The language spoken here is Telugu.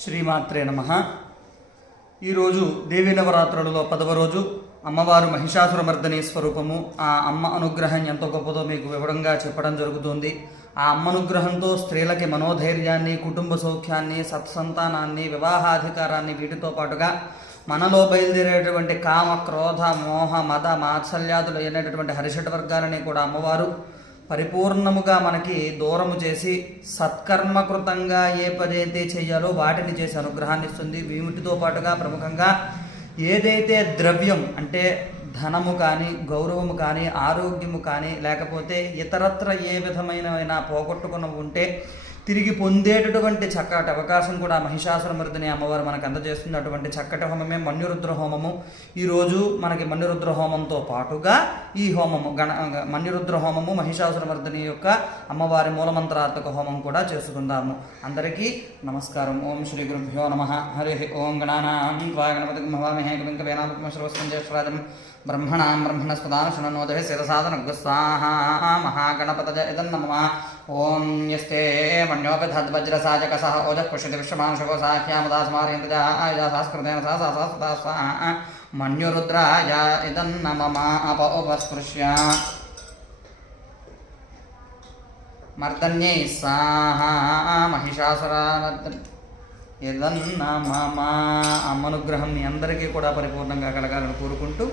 శ్రీమాత్రే నమ. ఈరోజు దేవీ నవరాత్రులలో పదవ రోజు అమ్మవారు మహిషాసురమర్దని స్వరూపము. ఆ అమ్మ అనుగ్రహం ఎంత గొప్పదో మీకు వివరంగా చెప్పడం జరుగుతుంది. ఆ అమ్మ అనుగ్రహంతో స్త్రీలకి మనోధైర్యాన్ని కుటుంబ సౌఖ్యాన్ని సత్సంతానాన్ని వివాహాధికారాన్ని వీటితో పాటుగా మనలో బయలుదేరేటువంటి కామ క్రోధ మోహ మద మాత్సల్యాదులు అయినటువంటి హరిషట్ వర్గాలని కూడా అమ్మవారు పరిపూర్ణముగా మనకి దూరము చేసి సత్కర్మకృతంగా ఏ పదైతే చేయాలో వాటిని చేసి అనుగ్రహాన్ని ఇస్తుంది వీటితో పాటుగా ప్రముఖంగా ఏదైతే ద్రవ్యం అంటే ధనము కానీ గౌరవము కానీ ఆరోగ్యము కానీ లేకపోతే ఇతరత్ర ఏ విధమైన పోగొట్టుకున్న ఉంటే తిరిగి పొందేటటువంటి చక్కటి అవకాశం కూడా మహిషాసురమర్దిని అమ్మవారు మనకు అందజేస్తుంది. అటువంటి చక్కటి హోమమే మన్యురుద్ర హోమము. ఈరోజు మనకి మన్యురుద్ర హోమంతో పాటుగా ఈ హోమము గణ మన్యురుద్ర హోమము మహిషాసురమర్దిని యొక్క అమ్మవారి మూలమంత్రాత్మక హోమం కూడా చేసుకుందాము. అందరికీ నమస్కారం. ఓం శ్రీ గురుభ్యో నమ. హరి ఓం గణానాం. గణపతి భవామహే కవింక వేనాత్మశ్రవస్కంజేశ్వరాజం బ్రహ్మణాం బ్రహ్మణస్పదాన శృణోదయ శిరసాదనగ్స్వాహా మహాగణపతజ ఇదన్నమ ఓం యస్తే మణ్యోపధద్వజ్రసాజకసహ ఓజః పుష్యతి విశ్వమానుషకో సాఖ్యామదాస్మార్యంతజాయుధాస్కృతేన సా సా సా సా మన్యురుద్రాయ ఇదన్నమమ అప ఉపస్పృశ్య మర్దన్యై సాహా మహిషాసురామర్దన్ ఇదన్నమమ అమ్మనుగ్రహం మీ అందరికీ కూడా పరిపూర్ణంగా కలగాలని కోరుకుంటూ